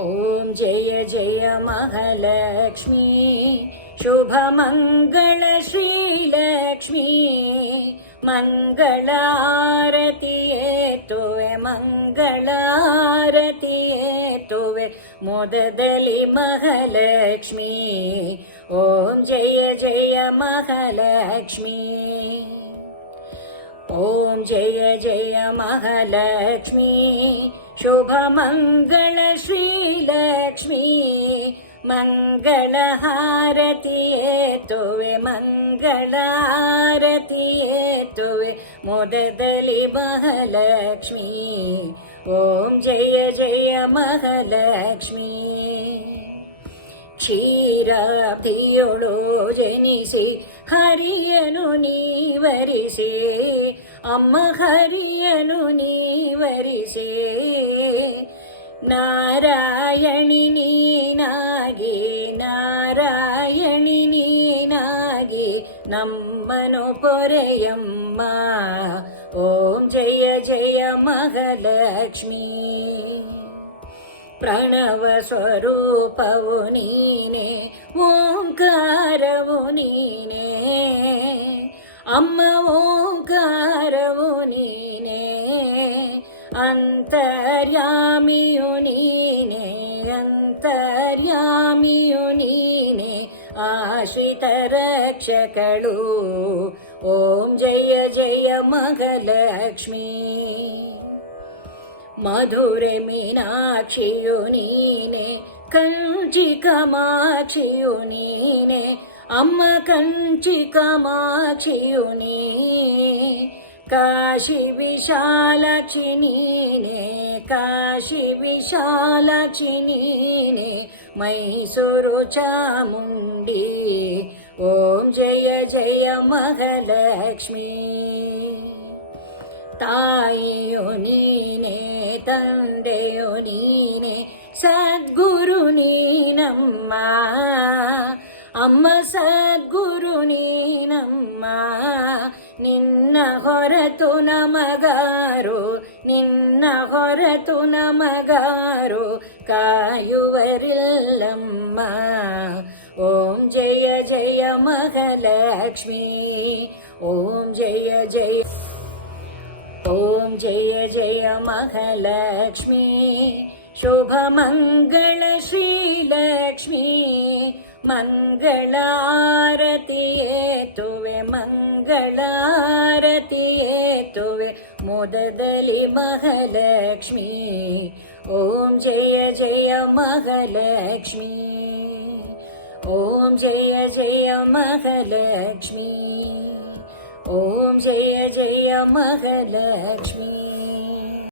ॐ जय जय महालक्ष्मी शुभमङ्गल श्रीलक्ष्मी मङ्गलारतिये तुवे मङ्गलारतिये तुवे मोददलि महालक्ष्मी ॐ जय जय महालक्ष्मी ॐ जय जय महालक्ष्मी शुभमङ्गल श्रीलक्ष्मी मङ्गलहारतिये तुवे मङ्गलारतिये तुवे मोददलि महालक्ष्मी ॐ जय जय महालक्ष्मी क्षीराब्धियोಳು ಜನಿಸಿ ಹರಿಯನು ನೀವರಿಸಿ ಅಮ್ಮ ಹರಿಯನು ನೀವರಿಸಿ ನಾರಾಯಣಿ ನೀನಾಗಿ ನಾರಾಯಣಿ ನೀನಾಗಿ ನಮ್ಮನು ಪೊರೆಯಮ್ಮ ಓಂ ಜಯ ಜಯ ಮಹಾಲಕ್ಷ್ಮೀ ಪ್ರಣವ ಸ್ವರೂಪವು ನೀನೆ ಓಂಕಾರವು ನೀನೆ ಅಮ್ಮ ಓಂಕಾರವು ನೀನೆ ಅಂತರ್ಯಾಮಿಯು ನೀನೆ ಅಂತರ್ಯಾಮಿಯು ನೀನೆ ಆಶ್ರಿತ ರಕ್ಷಕಳು ಓಂ ಜಯ ಜಯ ಮಹಾಲಕ್ಷ್ಮೀ ಮಧುರೆ ಮೀನಾಕ್ಷಿಯು ನೀನೆ ಕಂಚಿ ಕಾಮಾಕ್ಷಿಯು ನೀನೆ ಅಮ್ಮ ಕಂಚಿ ಕಾಮಾಕ್ಷಿಯು ನೀ ಕಾಶಿ ವಿಶಾಲಾಕ್ಷಿ ನೀನೆ ಕಾಶಿ ವಿಶಾಲಾಕ್ಷಿ ನೀನೆ ಮೈಸೂರು ಚಾಮುಂಡಿ ಓಂ ಜಯ ಜಯ ಮಹಾಲಕ್ಷ್ಮೀ ತಾಯಿಯು ನೀನೆ ತಂದೆಯು ನೀನೆ ಸದ್ಗುರು ನೀನಮ್ಮ ಅಮ್ಮ ಸದ್ಗುರು ನೀನಮ್ಮ ನಿನ್ನ ಹೊರತು ನಮಗಾರು ನಿನ್ನ ಹೊರತು ನಮಗಾರು ಕಾಯುವರಿಲ್ಲಮ್ಮ ಓಂ ಜಯ ಜಯ ಮಹಾಲಕ್ಷ್ಮೀ ಓಂ ಜಯ ಜಯ ॐ जय जय महालक्ष्मी शुभमङ्गल श्रीलक्ष्मी मङ्गलारतिये तुवे मङ्गलारतिये तुवे मोददलि महालक्ष्मी ॐ जय जय महालक्ष्मी ॐ जय जय महालक्ष्मी ॐ जय जय महालक्ष्मी।